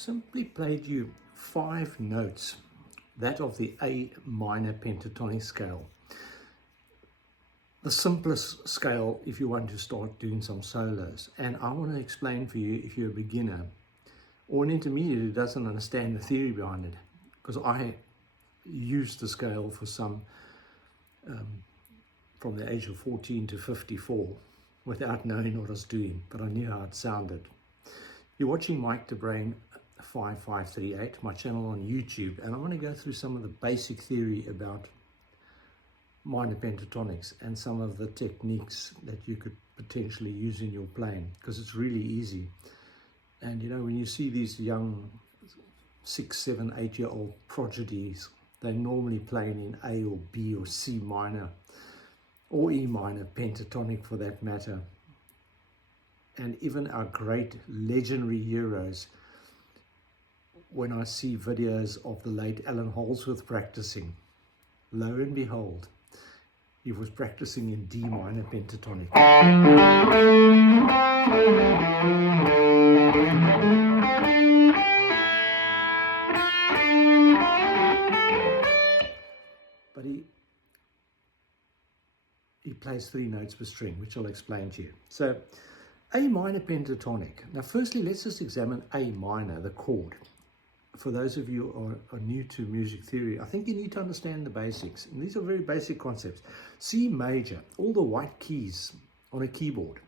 simply played you 5 notes, that of the A minor pentatonic scale. The simplest scale if you want to start doing some solos. And I want to explain for you, if you're a beginner or an intermediate who doesn't understand the theory behind it, because I used the scale for some from the age of 14 to 54 without knowing what I was doing, but I knew how it sounded. You're watching Mike de Brain 5538, my channel on YouTube, and I want to go through some of the basic theory about minor pentatonics and some of the techniques that you could potentially use in your playing, because it's really easy. And you know, when you see these young 6, 7, 8-year-old prodigies, they're normally playing in A or B or C minor or E minor pentatonic for that matter. And even our great legendary heroes, when I see videos of the late Alan Holdsworth practicing, lo and behold, he was practicing in D minor pentatonic. But he plays 3 notes per string, which I'll explain to you. So A minor pentatonic. Now firstly, let's just examine A minor, the chord. For those of you who are new to music theory, I think you need to understand the basics. And these are very basic concepts. C major, all the white keys on a keyboard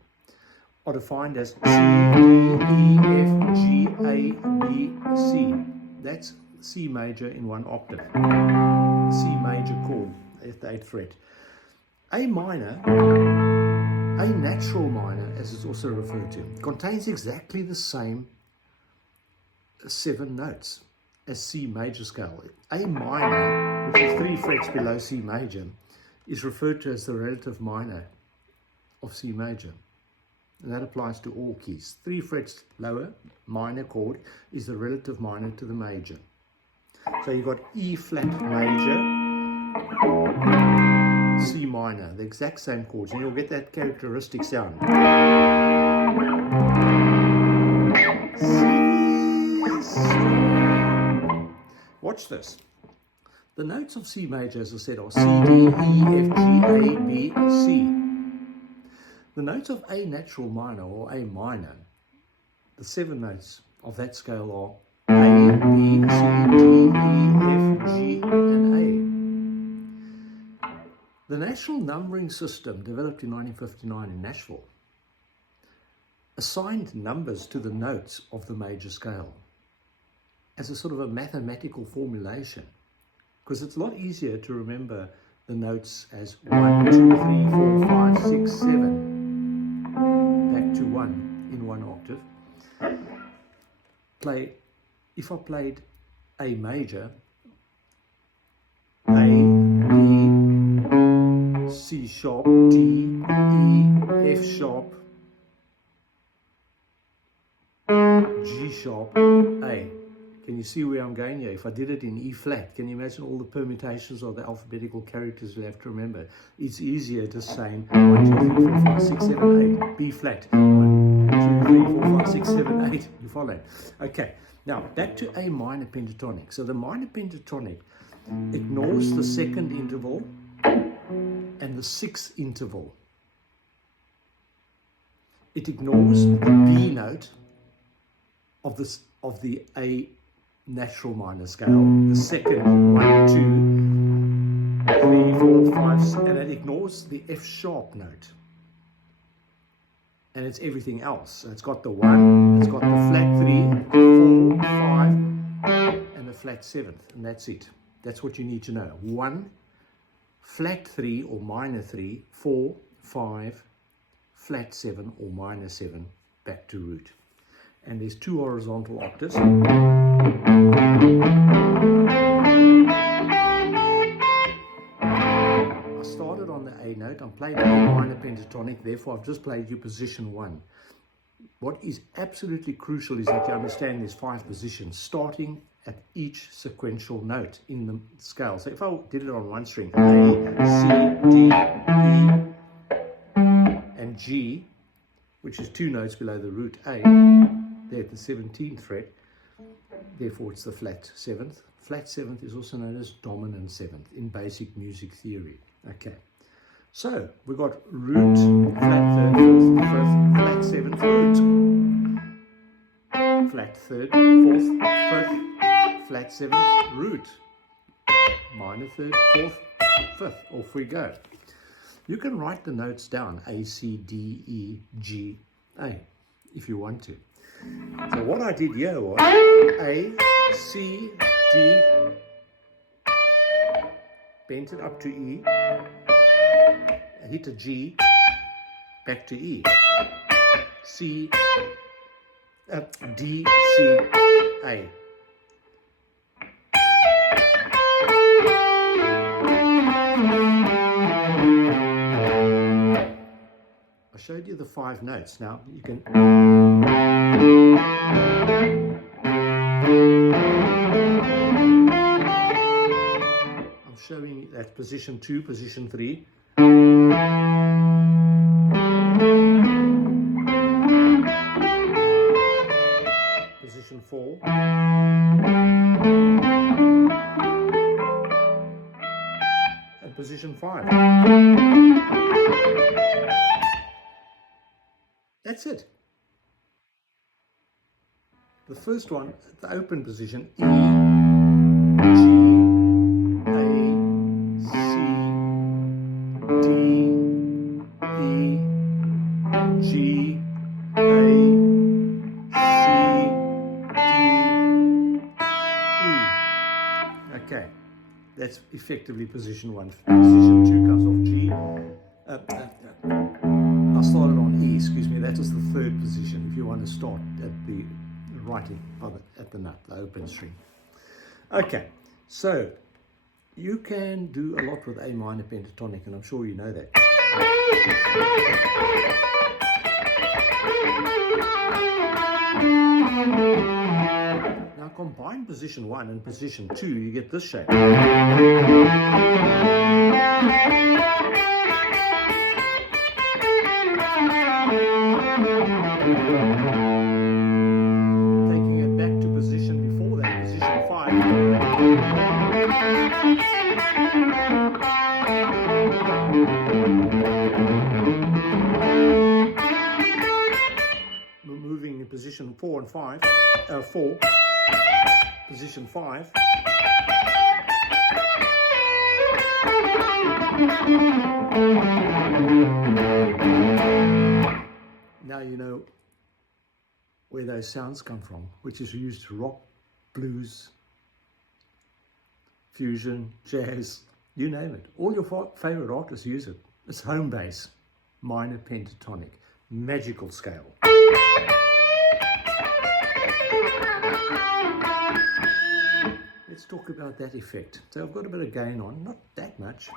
are defined as C, D, E, F, G, A, B, C. That's C major in 1 octave. C major chord at the 8th fret. A minor, A natural minor, as it's also referred to, contains exactly the same 7 notes as C major scale. A minor, which is 3 frets below C major, is referred to as the relative minor of C major. And that applies to all keys. 3 frets lower, minor chord, is the relative minor to the major. So you've got E flat major, C minor, the exact same chords, and you'll get that characteristic sound. Watch this. The notes of C major, as I said, are C, D, E, F, G, A, B, C. The notes of A natural minor or A minor, the 7 notes of that scale are A, B, C, D, E, F, G, and A. The national numbering system, developed in 1959 in Nashville, assigned numbers to the notes of the major scale as a sort of a mathematical formulation, because it's a lot easier to remember the notes as 1, 2, 3, 4, 5, 6, 7, back to 1 in 1 octave. If I played A major, A, B, C sharp, D, E, F sharp, G sharp, A. Can you see where I'm going here? If I did it in E flat, can you imagine all the permutations of the alphabetical characters we have to remember? It's easier to saying 1, 2, 3, 4, 5, 6, 7, 8, B flat, 1, 2, 3, 4, 5, 6, 7, 8. You follow? Okay, now back to A minor pentatonic. So the minor pentatonic ignores the 2nd interval and the 6th interval. It ignores the B note of the A natural minor scale, the 2nd, 1, 2, 3, 4, 5, and it ignores the F sharp note. And it's everything else. So it's got the 1, it's got the flat 3, 4, 5, and the flat 7th, and that's it. That's what you need to know. 1, flat 3 or minor 3, 4, 5, flat 7 or minor 7, back to root. And there's 2 horizontal octaves. I started on the A note. I'm playing A minor pentatonic, therefore I've just played you position 1. What is absolutely crucial is that you understand there's 5 positions, starting at each sequential note in the scale. So if I did it on 1 string, A, C, D, E, and G, which is 2 notes below the root A, there at the 17th fret, therefore it's the flat seventh. Flat seventh is also known as dominant seventh in basic music theory. Okay, so we've got root, flat third, fourth, fifth, flat seventh, root. Flat third, fourth, fifth, flat seventh, root. Minor third, fourth, fifth. Off we go. You can write the notes down, A, C, D, E, G, A, if you want to. So what I did here was A, C, D, bent it up to E, hit a G, back to E, C, D, C, A. I showed you the 5 notes. Now you can I'm showing that position 2, position 3. Position 4. And position 5. That's it. The first one, the open position, E, G, A, C, D, E, G, A, C, D, E. Okay, that's effectively position 1. Position 2 comes off G. I started on E, excuse me, that was the 3rd position if you want to start at the writing at the nut, the open string. Okay, so you can do a lot with A minor pentatonic, and I'm sure you know that. Now combine position 1 and position 2, you get this shape. Taking it back to position before that, position 5. We're moving in position 4 and 5. 4. Position 5. Now you know where those sounds come from, which is used to rock, blues, fusion, jazz, you name it. All your favorite artists use it. It's home base, minor pentatonic, magical scale. Let's talk about that effect. So I've got a bit of gain on, not that much.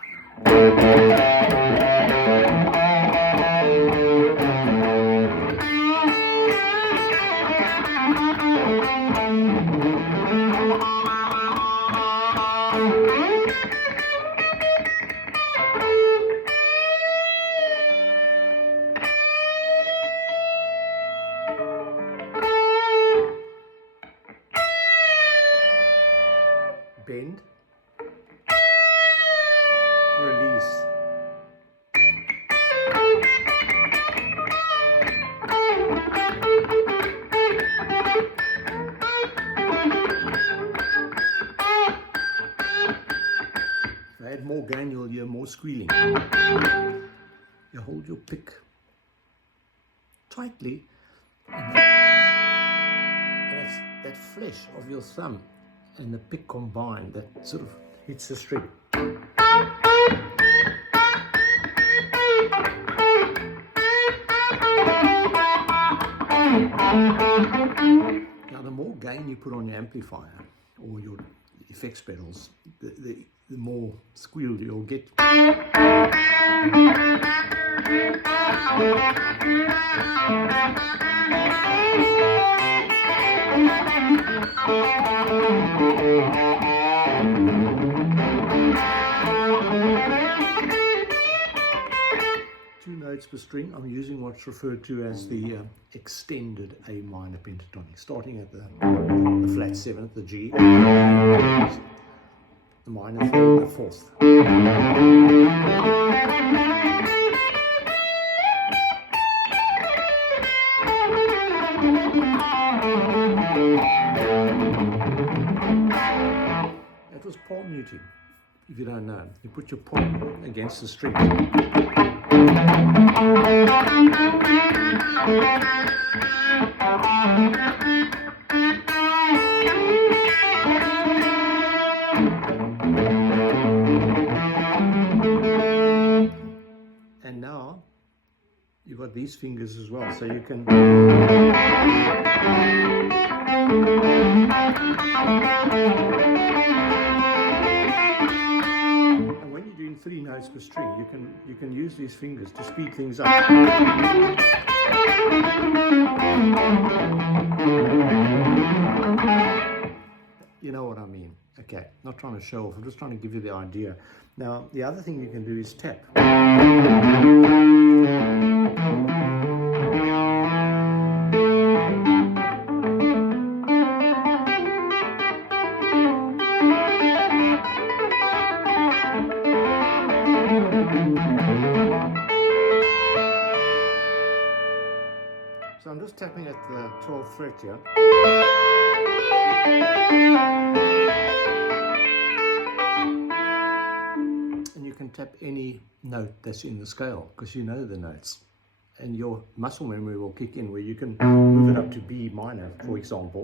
Bend, release. If I add more gain, you'll hear more squealing. You hold your pick tightly, and that flesh of your thumb and the pick combined, that sort of hits the string. Now the more gain you put on your amplifier or your effects pedals, the more squeal you'll get. notes per string, I'm using what's referred to as the extended A minor pentatonic, starting at the flat 7th, the G, the minor 3rd, the 4th. That was palm muting. If you don't know, you put your palm against the string. And now you've got these fingers as well, so you can and when you're doing 3 notes per string, you can use these fingers to speed things up. You know what I mean? Okay, not trying to show off, I'm just trying to give you the idea. Now, the other thing you can do is tap. So I'm just tapping at the 12th fret here. And you can tap any note that's in the scale because you know the notes. And your muscle memory will kick in where you can move it up to B minor, for example.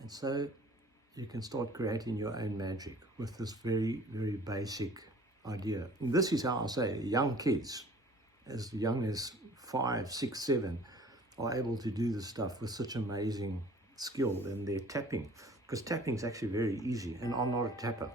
And so you can start creating your own magic with this very, very basic idea. And this is how I say young kids, as young as 5, 6, 7, are able to do this stuff with such amazing skill in their tapping. Because tapping is actually very easy, and I'm not a tapper.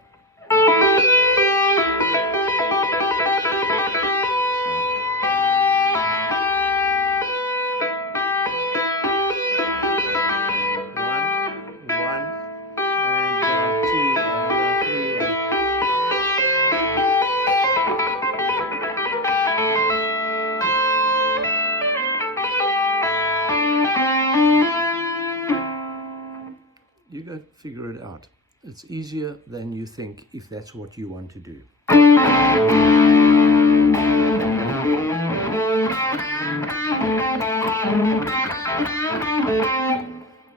You go figure it out. It's easier than you think if that's what you want to do.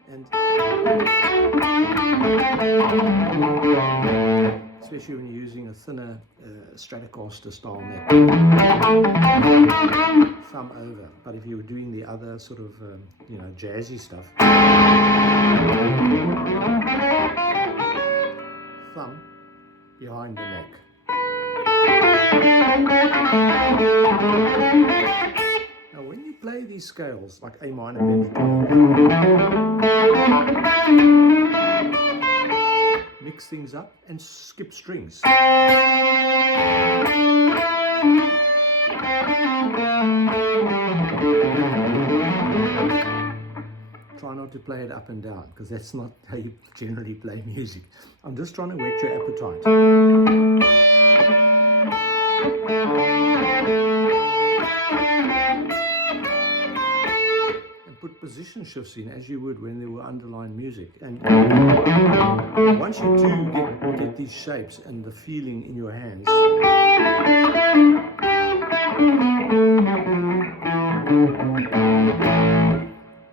And especially when you're using a thinner Stratocaster style neck, thumb over. But if you were doing the other sort of jazzy stuff, thumb behind the neck. Now when you play these scales like A minor pentatonic, mix things up and skip strings. Try not to play it up and down, because that's not how you generally play music. I'm just trying to whet your appetite. And put position shifts in as you would when there were underlying music. And once you do get these shapes and the feeling in your hands,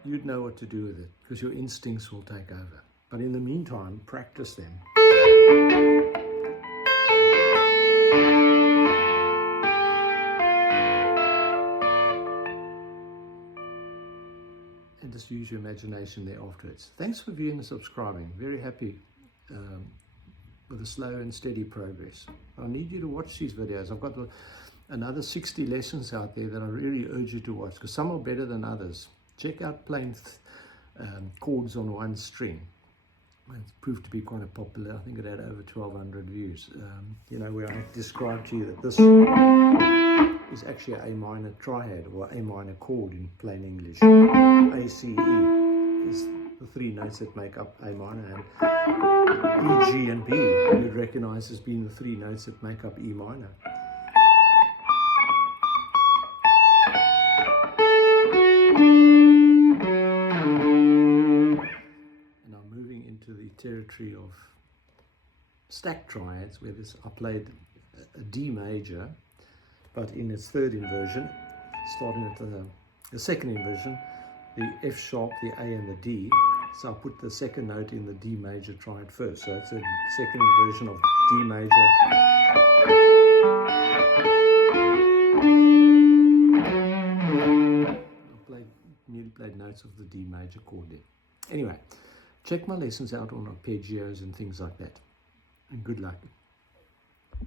you'd know what to do with it, because your instincts will take over. But in the meantime, practice them. And just use your imagination there afterwards. Thanks for viewing and subscribing. Very happy with the slow and steady progress. I need you to watch these videos. I've got another 60 lessons out there that I really urge you to watch, because some are better than others. Check out playing chords on one string. It proved to be quite a popular. I think it had over 1,200 views. Where I described to you that this is actually an A minor triad, or A minor chord in plain English. A, C, E is the three notes that make up A minor, and E, G, and B you'd recognize as being the three notes that make up E minor. And I'm moving into the territory of stacked triads, where I played a D major, but in its third inversion, starting at the second inversion, the F sharp, the A, and the D. So I put the second note in the D major triad first. So it's a second inversion of D major. I merely played notes of the D major chord there. Anyway, check my lessons out on arpeggios and things like that. And good luck.